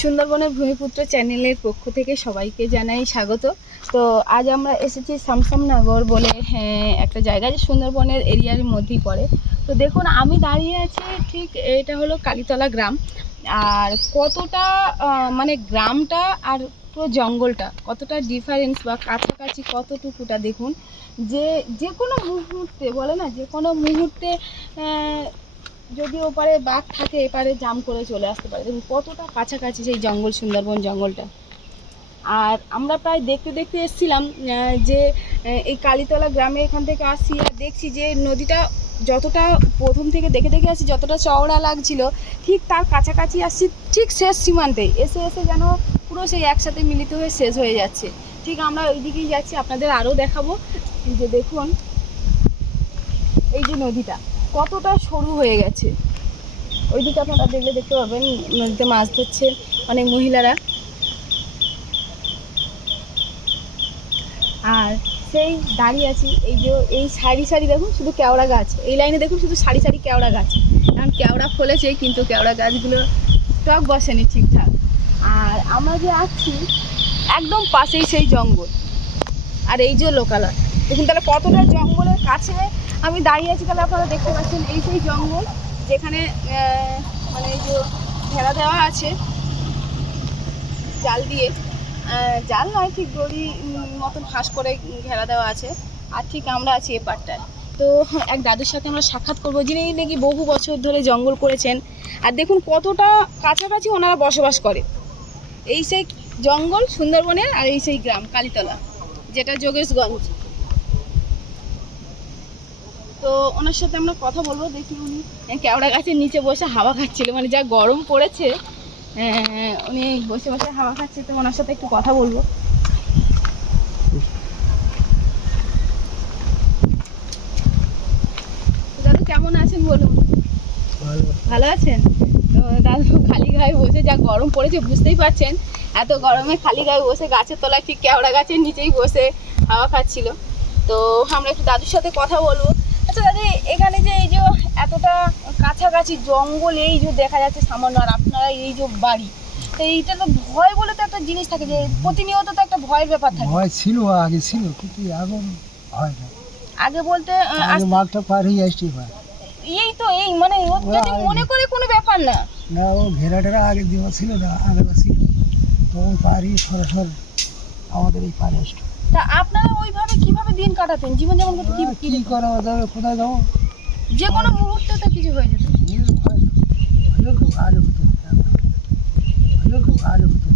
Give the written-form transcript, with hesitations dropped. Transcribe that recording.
সুন্দরবনের ভূমিপুত্র চ্যানেলের পক্ষ থেকে সবাইকে জানাই স্বাগত। তো আজ আমরা এসেছি সামসামনগর বলে একটা জায়গা, যে সুন্দরবনের এরিয়ার মধ্যেই পড়ে। তো দেখুন আমি দাঁড়িয়ে আছি, ঠিক এটা হলো কালীতলা গ্রাম। আর কতটা মানে গ্রামটা আর পুরো জঙ্গলটা কতটা ডিফারেন্স বা কাছাকাছি কতটুকুটা দেখুন। যে কোনো মুহূর্তে বলে না, যে কোনো মুহূর্তে যদি ওপারে বাঘ থাকে এপারে জাম করে চলে আসতে পারে। দেখুন কতটা কাছাকাছি সেই জঙ্গল, সুন্দরবন জঙ্গলটা। আর আমরা প্রায় দেখতে দেখতে এসেছিলাম যে এই কালীতলা গ্রামে এখান থেকে আসছি, আর দেখছি যে নদীটা যতটা প্রথম থেকে দেখে দেখে আসছি যতটা চওড়া লাগছিল, ঠিক তার কাছাকাছি আসছি, ঠিক শেষ সীমান্তে এসে এসে যেন পুরো সেই একসাথে মিলিত হয়ে শেষ হয়ে যাচ্ছে। ঠিক আমরা ওই দিকেই যাচ্ছি, আপনাদের আরও দেখাবো। যে দেখুন এই যে নদীটা কতটা সরু হয়ে গেছে। ওইদিকে আপনারা দেখলে দেখতে পাবেন নদীতে মাছ ধরছে অনেক মহিলারা। আর সেই দাঁড়িয়ে আছি, এই যে এই সারি সারি দেখুন শুধু কেওড়া গাছ, এই লাইনে দেখুন শুধু সারি সারি কেওড়া গাছ। কারণ কেওড়া ফলেছে কিন্তু কেওড়া গাছগুলো টক বসেনি ঠিকঠাক। আর আমরা যে আসছি একদম পাশেই সেই জঙ্গল, আর এই যে লোকালয়। দেখুন তাহলে কতটা জঙ্গলের কাছে আমি দাঁড়িয়ে আছি। তাহলে আপনারা দেখতে পাচ্ছেন এই সেই জঙ্গল, যেখানে মানে এই যে ঘেরা দেওয়া আছে জাল দিয়ে, জাল নয় ঠিক দড়ি মতন ফাঁস করে ঘেরা দেওয়া আছে। আর ঠিক আমরা আছি এ পাটটায়। তো এক দাদুর সাথে আমরা সাক্ষাৎ করবো, যিনি নাকি বহু বছর ধরে জঙ্গল করেছেন। আর দেখুন কতটা কাছাকাছি ওনারা বসবাস করে। এই সেই জঙ্গল সুন্দরবনের, আর এই সেই গ্রাম কালীতলা, যেটা যোগেশগঞ্জ। তো ওনার সাথে আমরা কথা বলবো। দেখি উনি কেওড়া গাছের নিচে বসে হাওয়া খাচ্ছিল, মানে যা গরম পড়েছে উনি বসে বসে হাওয়া খাচ্ছে। তো ওনার সাথে একটু কথা বলবো। দাদু কেমন আছেন বলুন? ভালো আছেন? তো দাদু খালি গায়ে বসে, যা গরম পড়েছে বুঝতেই পারছেন, এত গরমে খালি গায়ে বসে গাছের তলায় ঠিক কেওড়া গাছের নিচেই বসে হাওয়া খাচ্ছিল। তো আমরা একটু দাদুর সাথে কথা বলবো। আচ্ছা দাদু, এখানে যে এই যে এতটা কাছাকাছি জঙ্গল, এই যে দেখা যাচ্ছে সামান্য, আর আপনারা এই যে বাড়ি, তো এইটা তো ভয় বলে তো একটা জিনিস থাকে, যে প্রতিনিয়ত তো একটা ভয়ের ব্যাপার থাকে। ভয় ছিল, আগে ছিল, কিন্তু এখন ভয় না। আগে বলতে আগে মাঠটা পার হয়ে আসছে ভাই। এই তো এই মানে ও যদি মনে করে কোনো ব্যাপার না। না, ও ঘেরা টেরা আগে দেওয়া ছিল না, আগে ছিল, তখন পারি সরাসরি আমাদের এই পারে আসতো। তা আপনারা ওইভাবে কিভাবে দিন কাটাতেন, জীবন যেমন করতে কি করা যাবে, কোথায় যাবো? যে কোনো মুহূর্তে তো কিছু হয়ে যেত। আগে হতো, আগে হতো।